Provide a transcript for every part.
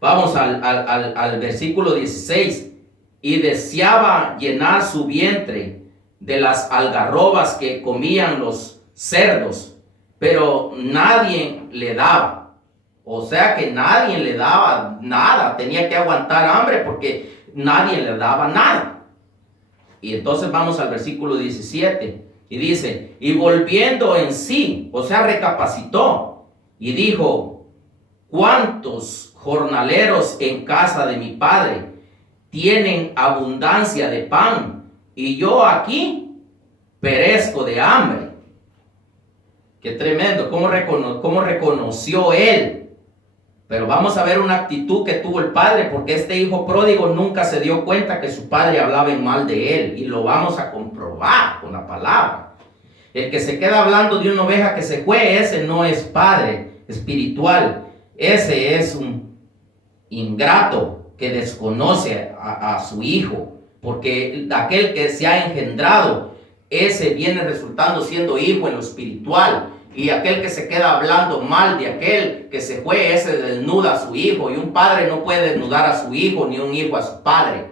Vamos al versículo 16. Y deseaba llenar su vientre de las algarrobas que comían los cerdos, pero nadie le daba. O sea que nadie le daba nada, tenía que aguantar hambre porque nadie le daba nada. Y entonces vamos al versículo 17 y dice, y volviendo en sí, o sea, recapacitó y dijo, ¿cuántos jornaleros en casa de mi padre tienen abundancia de pan y yo aquí perezco de hambre? Qué tremendo, cómo reconoció él. Pero vamos a ver una actitud que tuvo el padre, porque este hijo pródigo nunca se dio cuenta que su padre hablaba en mal de él, y lo vamos a comprobar con la palabra. El que se queda hablando de una oveja que se fue, ese no es padre espiritual, ese es un ingrato que desconoce a su hijo, porque aquel que se ha engendrado, ese viene resultando siendo hijo en lo espiritual. Y aquel que se queda hablando mal de aquel que se fue, ese desnuda a su hijo. Y un padre no puede desnudar a su hijo, ni un hijo a su padre.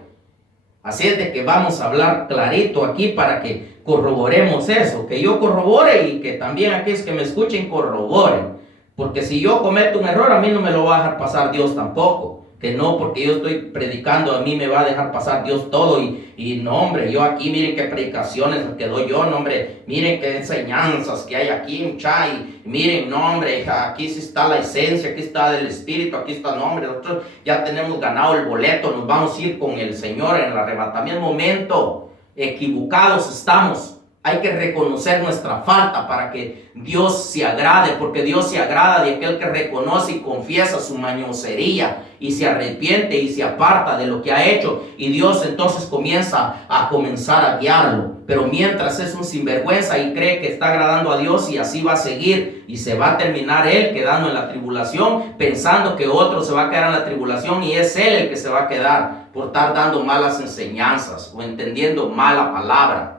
Así es de que vamos a hablar clarito aquí para que corroboremos eso. Que yo corrobore y que también aquellos que me escuchen corroboren. Porque si yo cometo un error, a mí no me lo va a dejar pasar Dios tampoco. Que no, porque yo estoy predicando, a mí me va a dejar pasar Dios todo. Y no, hombre, yo aquí, miren qué predicaciones que doy yo, no, hombre, miren qué enseñanzas que hay aquí, mucha, y miren, no, hombre, aquí sí está la esencia, aquí está el Espíritu, aquí está, no, hombre, nosotros ya tenemos ganado el boleto, nos vamos a ir con el Señor en el arrebatamiento. Momento, equivocados estamos. Hay que reconocer nuestra falta para que Dios se agrade, porque Dios se agrada de aquel que reconoce y confiesa su mañosería y se arrepiente y se aparta de lo que ha hecho, y Dios entonces comienza a guiarlo. Pero mientras es un sinvergüenza y cree que está agradando a Dios, y así va a seguir, y se va a terminar él quedando en la tribulación, pensando que otro se va a quedar en la tribulación y es él el que se va a quedar por estar dando malas enseñanzas o entendiendo mala palabra,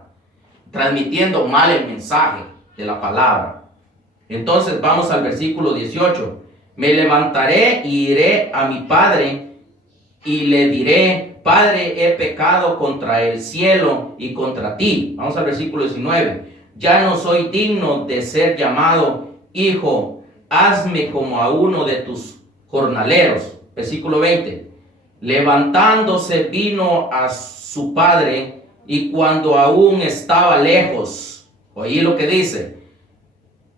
transmitiendo mal el mensaje de la palabra. Entonces vamos al versículo 18. Me levantaré y iré a mi padre y le diré, Padre, he pecado contra el cielo y contra ti. Vamos al versículo 19. Ya no soy digno de ser llamado hijo, hazme como a uno de tus jornaleros. Versículo 20. Levantándose vino a su padre, y cuando aún estaba lejos, oí lo que dice,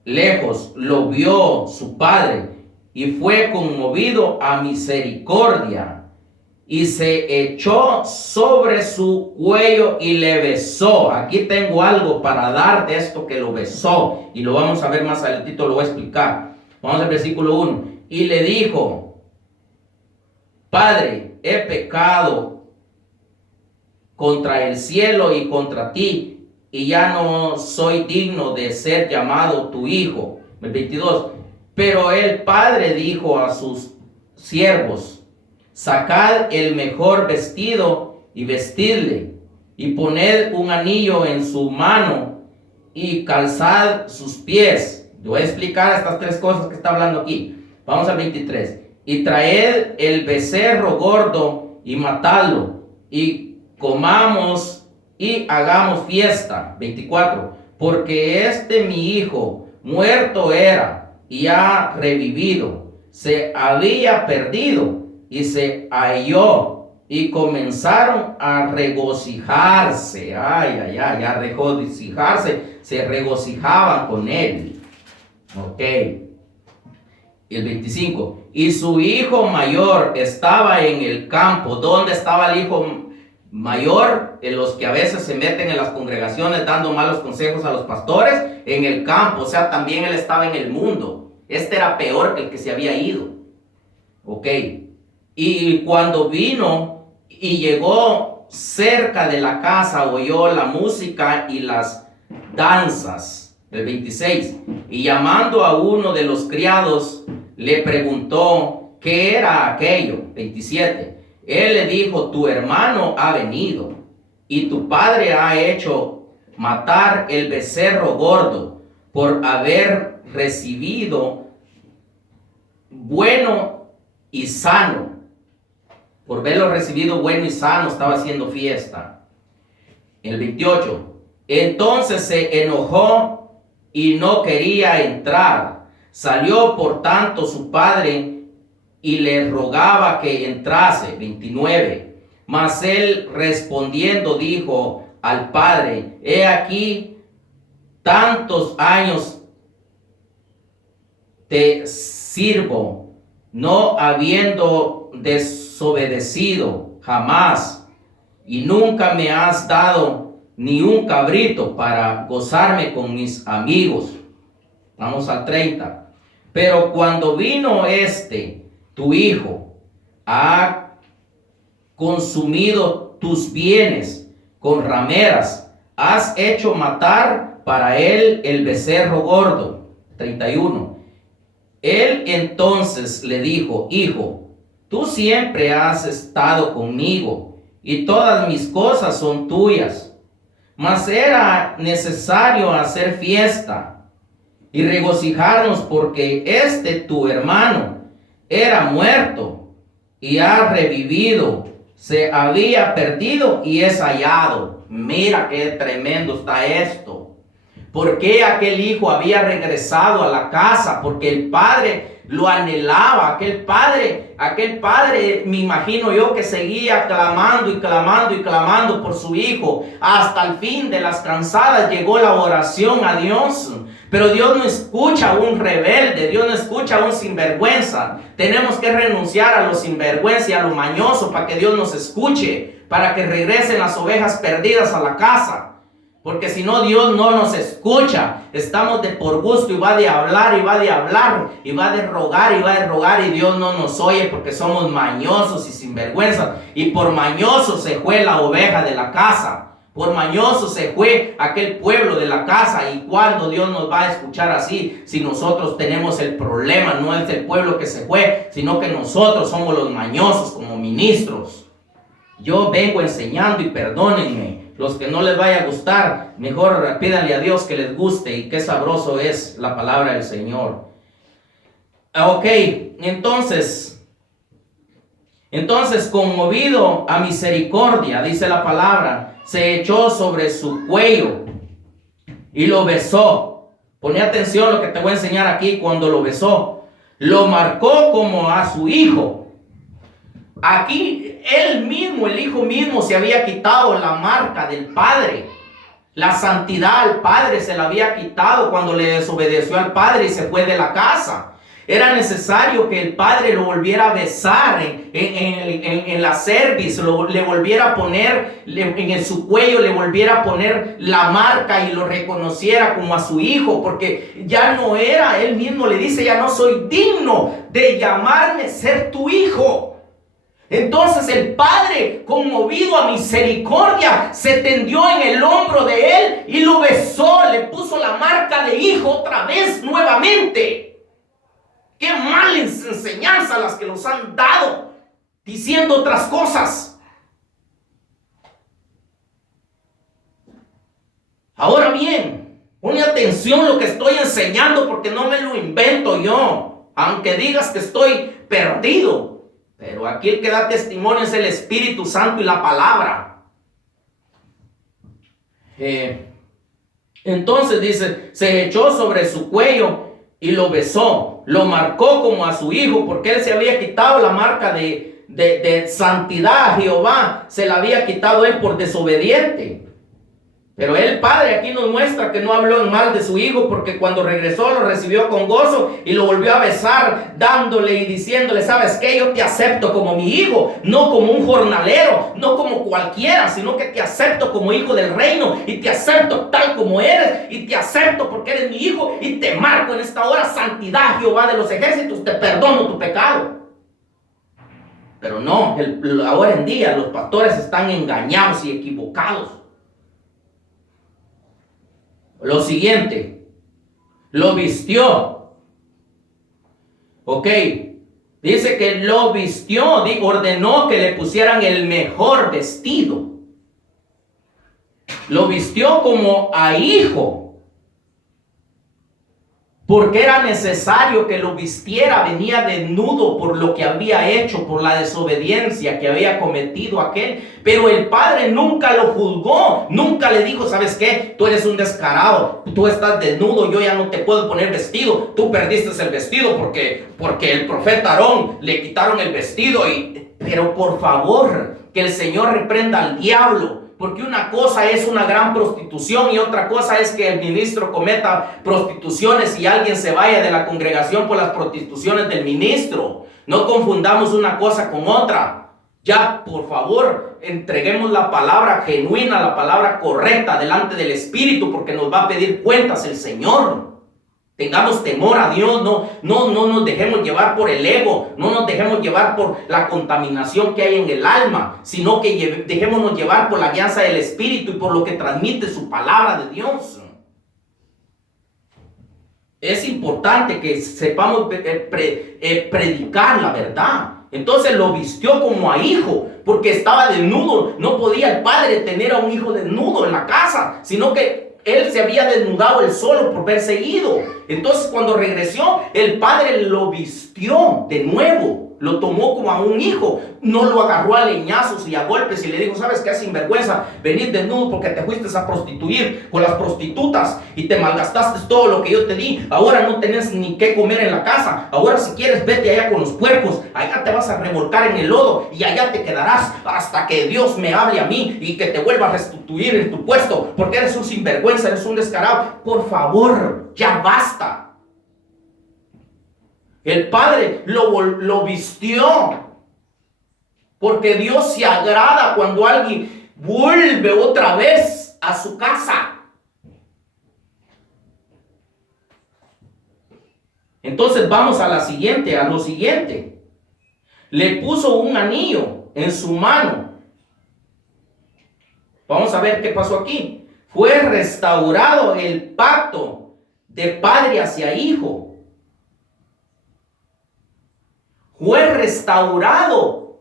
lejos, lo vio su padre y fue conmovido a misericordia y se echó sobre su cuello y le besó. Aquí tengo algo para dar de esto que lo besó, y lo vamos a ver más adelantito, lo voy a explicar. Vamos al versículo 1. Y le dijo, Padre, he pecado contra el cielo y contra ti, y ya no soy digno de ser llamado tu hijo. El 22. Pero el padre dijo a sus siervos, sacad el mejor vestido y vestidle, y poned un anillo en su mano y calzad sus pies. Yo voy a explicar estas tres cosas que está hablando aquí. Vamos al 23. Y traed el becerro gordo y matadlo, y comamos y hagamos fiesta. 24. Porque mi hijo muerto era y ha revivido, se había perdido y se halló, y comenzaron a regocijarse. A regocijarse, se regocijaban con él. Ok. Y el 25. Y su hijo mayor estaba en el campo. ¿Dónde estaba el hijo mayor? En los que a veces se meten en las congregaciones dando malos consejos a los pastores. En el campo, o sea, también él estaba en el mundo. Este era peor que el que se había ido. Ok. Y cuando vino y llegó cerca de la casa, oyó la música y las danzas. El 26. Y llamando a uno de los criados, le preguntó qué era aquello. 27. Él le dijo, tu hermano ha venido, y tu padre ha hecho matar el becerro gordo, por haber recibido bueno y sano. Por verlo recibido bueno y sano, estaba haciendo fiesta. El 28. Entonces se enojó y no quería entrar. Salió por tanto su padre y le rogaba que entrase. 29. Mas él respondiendo dijo al padre: he aquí, tantos años te sirvo, no habiendo desobedecido jamás, y nunca me has dado ni un cabrito para gozarme con mis amigos. Vamos al 30. Pero cuando vino tu hijo, ha consumido tus bienes con rameras, has hecho matar para él el becerro gordo. 31. Él entonces le dijo: hijo, tú siempre has estado conmigo y todas mis cosas son tuyas, mas era necesario hacer fiesta y regocijarnos porque tu hermano era muerto y ha revivido, se había perdido y es hallado. Mira qué tremendo está esto. ¿Por qué aquel hijo había regresado a la casa? Porque el padre lo anhelaba. Aquel padre, me imagino yo, que seguía clamando y clamando y clamando por su hijo. Hasta el fin de las cansadas llegó la oración a Dios. Pero Dios no escucha a un rebelde, Dios no escucha a un sinvergüenza. Tenemos que renunciar a los sinvergüenza y a los mañosos para que Dios nos escuche, para que regresen las ovejas perdidas a la casa. Porque si no, Dios no nos escucha. Estamos de por gusto y va de hablar y va de hablar y va de rogar y va de rogar, y Dios no nos oye porque somos mañosos y sinvergüenzas. Y por mañoso se fue la oveja de la casa. Por mañoso se fue aquel pueblo de la casa. ¿Y cuándo Dios nos va a escuchar así? Si nosotros tenemos el problema, no es el pueblo que se fue, sino que nosotros somos los mañosos como ministros. Yo vengo enseñando y perdónenme. Los que no les vaya a gustar, mejor pídanle a Dios que les guste, y qué sabroso es la palabra del Señor. Ok, entonces conmovido a misericordia, dice la palabra, se echó sobre su cuello y lo besó. Pone atención lo que te voy a enseñar aquí. Cuando lo besó, lo marcó como a su hijo. Aquí él mismo, el hijo mismo, se había quitado la marca del padre. La santidad al padre se la había quitado cuando le desobedeció al padre y se fue de la casa. Era necesario que el padre lo volviera a besar en la cerviz, le volviera a poner en su cuello, le volviera a poner la marca y lo reconociera como a su hijo, porque ya no era, él mismo le dice: ya no soy digno de llamarme ser tu hijo. Entonces el padre, conmovido a misericordia, se tendió en el hombro de él y lo besó, le puso la marca de hijo otra vez, nuevamente. Qué malas enseñanzas las que nos han dado, diciendo otras cosas. Ahora bien, pone atención lo que estoy enseñando, porque no me lo invento yo, aunque digas que estoy perdido. Pero aquí el que da testimonio es el Espíritu Santo y la palabra. Entonces dice, se echó sobre su cuello y lo besó. Lo marcó como a su hijo, porque él se había quitado la marca de santidad a Jehová. Se la había quitado él por desobediente. Pero el padre aquí nos muestra que no habló en mal de su hijo, porque cuando regresó lo recibió con gozo y lo volvió a besar, dándole y diciéndole: ¿sabes qué? Yo te acepto como mi hijo, no como un jornalero, no como cualquiera, sino que te acepto como hijo del reino, y te acepto tal como eres, y te acepto porque eres mi hijo, y te marco en esta hora santidad, Jehová de los ejércitos, te perdono tu pecado. Pero no, ahora en día los pastores están engañados y equivocados. Lo siguiente, lo vistió. Ok, dice que lo vistió, ordenó que le pusieran el mejor vestido. Lo vistió como a hijo. porque era necesario que lo vistiera. Venía desnudo por lo que había hecho, por la desobediencia que había cometido aquel. Pero el padre nunca lo juzgó, nunca le dijo: ¿sabes qué? Tú eres un descarado, tú estás desnudo, yo ya no te puedo poner vestido, tú perdiste el vestido porque el profeta Aarón le quitaron el vestido. Pero por favor, que el Señor reprenda al diablo. Porque una cosa es una gran prostitución y otra cosa es que el ministro cometa prostituciones y alguien se vaya de la congregación por las prostituciones del ministro. No confundamos una cosa con otra. Ya, por favor, entreguemos la palabra genuina, la palabra correcta delante del Espíritu, porque nos va a pedir cuentas el Señor. Tengamos temor a Dios, no nos dejemos llevar por el ego, no nos dejemos llevar por la contaminación que hay en el alma, sino que dejémonos llevar por la guianza del Espíritu y por lo que transmite su palabra de Dios. Es importante que sepamos predicar la verdad. Entonces lo vistió como a hijo, porque estaba desnudo. No podía el padre tener a un hijo desnudo en la casa, sino que él se había desnudado él solo por verse ido. Entonces cuando regresó, el padre lo vistió de nuevo, lo tomó como a un hijo, no lo agarró a leñazos y a golpes y le dijo: ¿sabes qué? Sinvergüenza, venís desnudo porque te fuiste a prostituir con las prostitutas y te malgastaste todo lo que yo te di. Ahora no tenés ni qué comer en la casa. Ahora, si quieres, vete allá con los puercos, allá te vas a revolcar en el lodo y allá te quedarás hasta que Dios me hable a mí y que te vuelva a restituir en tu puesto, porque eres un sinvergüenza, eres un descarado. Por favor, ya basta. El padre lo vistió, porque Dios se agrada cuando alguien vuelve otra vez a su casa. Entonces vamos a lo siguiente. Le puso un anillo en su mano. Vamos a ver qué pasó aquí. Fue restaurado el pacto de padre hacia hijo. Fue restaurado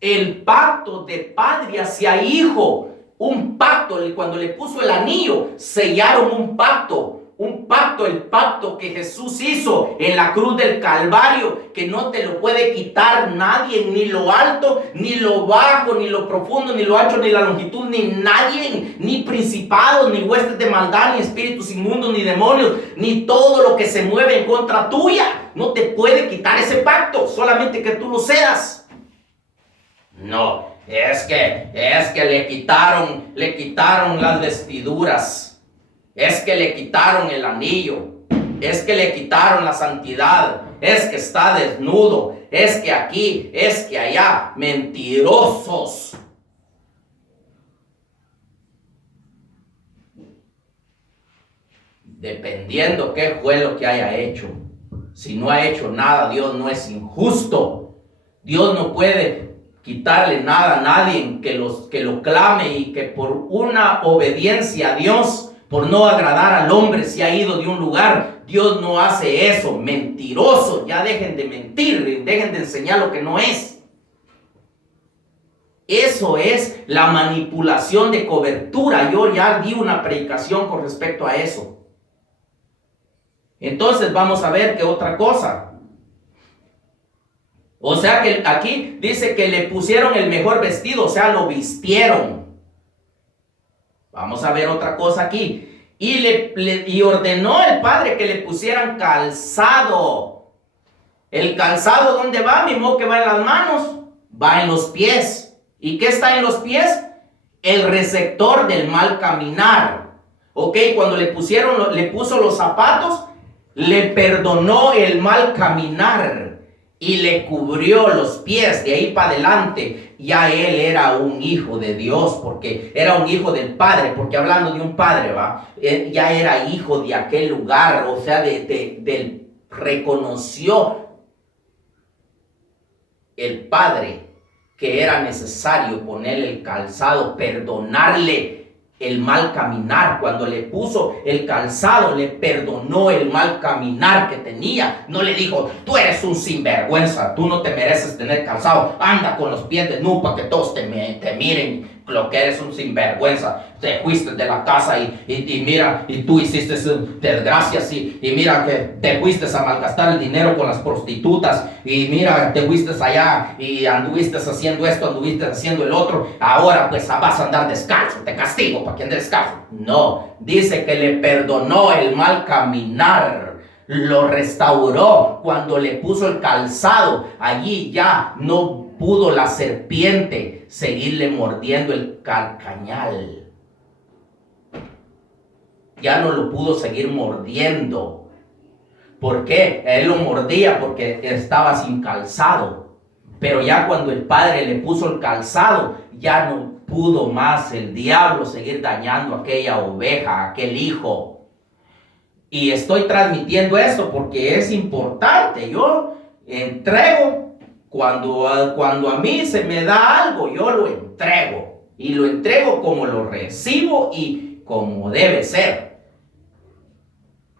el pacto de padre hacia hijo. Un pacto, cuando le puso el anillo, sellaron un pacto, el pacto que Jesús hizo en la cruz del Calvario, que no te lo puede quitar nadie, ni lo alto, ni lo bajo, ni lo profundo, ni lo ancho, ni la longitud, ni nadie, ni principados, ni huestes de maldad, ni espíritus inmundos, ni demonios, ni todo lo que se mueve en contra tuya. No te puede quitar ese pacto, solamente que tú lo cedas. No, es que le quitaron las vestiduras, es que le quitaron el anillo, es que le quitaron la santidad, es que está desnudo, es que aquí, es que allá. Mentirosos. Dependiendo qué fue lo que haya hecho. Si no ha hecho nada, Dios no es injusto. Dios no puede quitarle nada a nadie que lo clame y que por una obediencia a Dios, por no agradar al hombre, se ha ido de un lugar. Dios no hace eso. Mentirosos, ya dejen de mentir, dejen de enseñar lo que no es. Eso es la manipulación de cobertura. Yo ya di una predicación con respecto a eso. Entonces vamos a ver qué otra cosa. O sea que aquí dice que le pusieron el mejor vestido, o sea, lo vistieron. Vamos a ver otra cosa aquí. Y ordenó el padre que le pusieran calzado. ¿El calzado dónde va? Mismo que va en las manos, va en los pies. ¿Y qué está en los pies? El receptor del mal caminar. Ok, cuando le puso los zapatos, le perdonó el mal caminar y le cubrió los pies. De ahí para adelante ya él era un hijo de Dios, porque era un hijo del Padre, porque hablando de un padre, ya era hijo de aquel lugar, o sea, reconoció el Padre que era necesario ponerle el calzado, perdonarle el mal caminar. Cuando le puso el calzado, le perdonó el mal caminar que tenía. No le dijo: tú eres un sinvergüenza, tú no te mereces tener calzado, anda con los pies desnudos para que todos te miren. lo que eres un sinvergüenza, te fuiste de la casa y mira, y tú hiciste desgracias y mira que te fuiste a malgastar el dinero con las prostitutas y mira, te fuiste allá y anduviste haciendo esto, anduviste haciendo el otro, ahora pues vas a andar descalzo, te castigo para que andes descalzo. No, dice que le perdonó el mal caminar, lo restauró cuando le puso el calzado. Allí ya no pudo la serpiente seguirle mordiendo el carcañal. Ya no lo pudo seguir mordiendo. ¿Por qué? Él lo mordía porque estaba sin calzado. Pero ya cuando el padre le puso el calzado, ya no pudo más el diablo seguir dañando a aquella oveja, a aquel hijo. Y estoy transmitiendo esto porque es importante. Yo entrego cuando a mí se me da algo, yo lo entrego. Y lo entrego como lo recibo y como debe ser.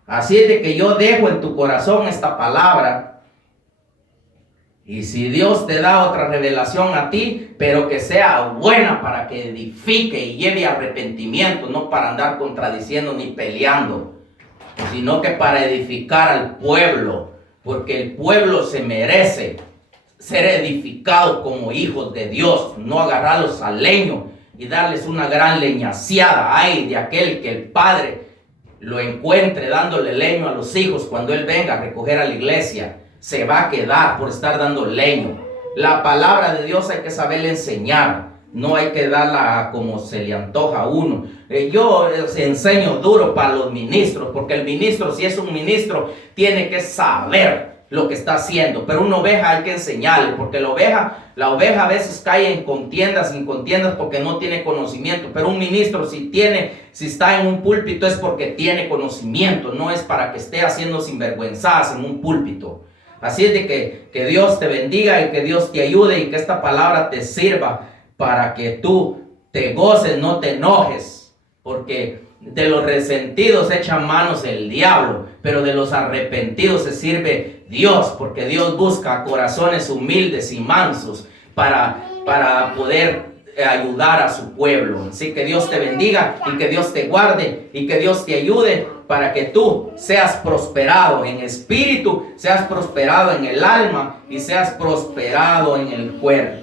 Así es de que yo dejo en tu corazón esta palabra. Y si Dios te da otra revelación a ti, pero que sea buena para que edifique y lleve arrepentimiento, no para andar contradiciendo ni peleando, sino que para edificar al pueblo, porque el pueblo se merece ser edificado como hijos de Dios, no agarrarlos al leño y darles una gran leñaciada. Ay de aquel que el padre lo encuentre dándole leño a los hijos cuando él venga a recoger a la iglesia, se va a quedar por estar dando leño. La palabra de Dios hay que saberle enseñar. No hay que darla como se le antoja a uno. Yo enseño duro para los ministros, porque el ministro, si es un ministro, tiene que saber lo que está haciendo. Pero una oveja hay que enseñarle, porque la oveja a veces cae en contiendas porque no tiene conocimiento. Pero un ministro si está en un púlpito es porque tiene conocimiento, no es para que esté haciendo sinvergüenzas en un púlpito. Así es de que Dios te bendiga y que Dios te ayude y que esta palabra te sirva para que tú te goces, no te enojes, porque de los resentidos echa manos el diablo, pero de los arrepentidos se sirve Dios, porque Dios busca corazones humildes y mansos para poder ayudar a su pueblo. Así que Dios te bendiga y que Dios te guarde y que Dios te ayude para que tú seas prosperado en espíritu, seas prosperado en el alma y seas prosperado en el cuerpo.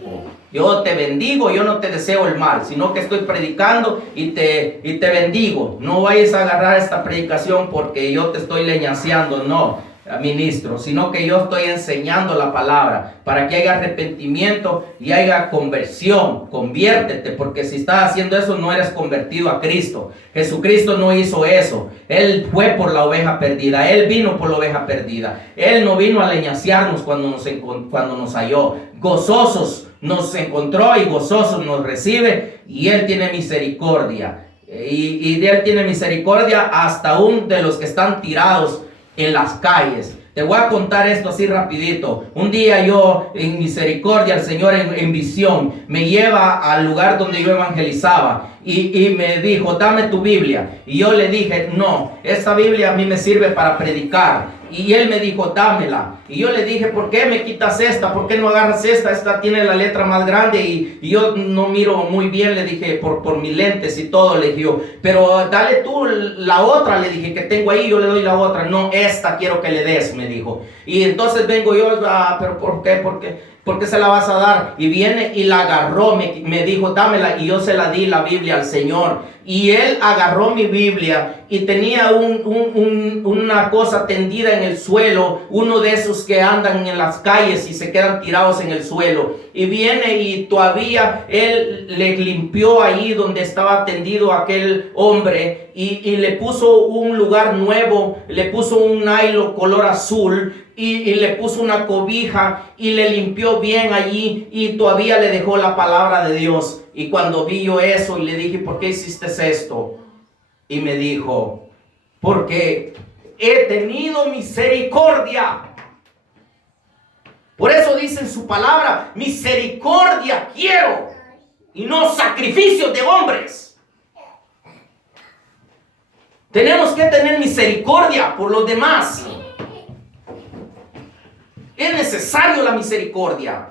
Yo te bendigo, yo no te deseo el mal, sino que estoy predicando y te bendigo. No vayas a agarrar esta predicación porque yo te estoy leñaseando, no, ministro, sino que yo estoy enseñando la palabra para que haya arrepentimiento y haya conversión. Conviértete, porque si estás haciendo eso no eres convertido a Cristo. Jesucristo no hizo eso. Él fue por la oveja perdida, Él vino por la oveja perdida. Él no vino a leñasearnos cuando nos halló. Gozosos nos encontró y gozosos nos recibe, y Él tiene misericordia. Y Él tiene misericordia hasta aún de los que están tirados en las calles. Te voy a contar esto así rapidito. Un día yo, en misericordia, el Señor en visión me lleva al lugar donde yo evangelizaba y me dijo, dame tu Biblia. Y yo le dije, no, esta Biblia a mí me sirve para predicar. Y él me dijo, dámela. Y yo le dije, ¿por qué me quitas esta? ¿Por qué no agarras esta? Esta tiene la letra más grande y yo no miro muy bien, le dije, por mis lentes y todo, le dije yo. Pero dale tú la otra, le dije, que tengo ahí, yo le doy la otra. No, esta quiero que le des, me dijo. Y entonces vengo yo, ¿pero por qué? ¿Por qué se la vas a dar? Y viene y la agarró, me dijo, dámela. Y yo se la di la Biblia al Señor. Y él agarró mi Biblia y tenía una cosa tendida en el suelo, uno de esos que andan en las calles y se quedan tirados en el suelo. Y viene y todavía él le limpió ahí donde estaba tendido aquel hombre y le puso un lugar nuevo, le puso un nylon color azul y le puso una cobija y le limpió bien allí y todavía le dejó la palabra de Dios. Y cuando vi yo eso y le dije, ¿por qué hiciste esto? Y me dijo, porque he tenido misericordia. Por eso dice en su palabra, misericordia quiero y no sacrificios de hombres. Tenemos que tener misericordia por los demás. Es necesario la misericordia.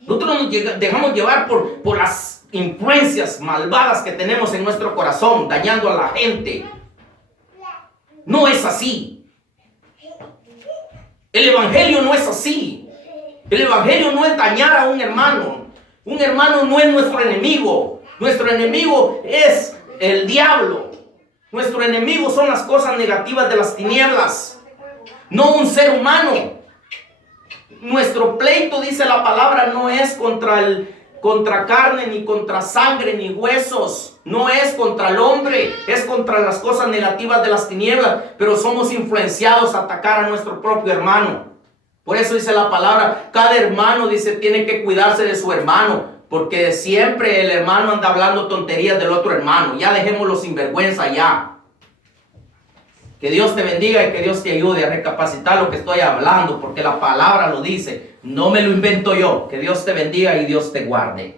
Nosotros nos dejamos llevar por las influencias malvadas que tenemos en nuestro corazón, dañando a la gente. No es así. El evangelio no es así. El evangelio no es dañar a un hermano. Un hermano no es nuestro enemigo. Nuestro enemigo es el diablo. Nuestro enemigo son las cosas negativas de las tinieblas, no un ser humano. Nuestro pleito, dice la palabra, no es contra carne, ni contra sangre, ni huesos. No es contra el hombre, es contra las cosas negativas de las tinieblas. Pero somos influenciados a atacar a nuestro propio hermano. Por eso dice la palabra, cada hermano, dice, tiene que cuidarse de su hermano. Porque siempre el hermano anda hablando tonterías del otro hermano. Ya dejémoslo sin vergüenza ya. Que Dios te bendiga y que Dios te ayude a recapacitar lo que estoy hablando, porque la palabra lo dice. No me lo invento yo. Que Dios te bendiga y Dios te guarde.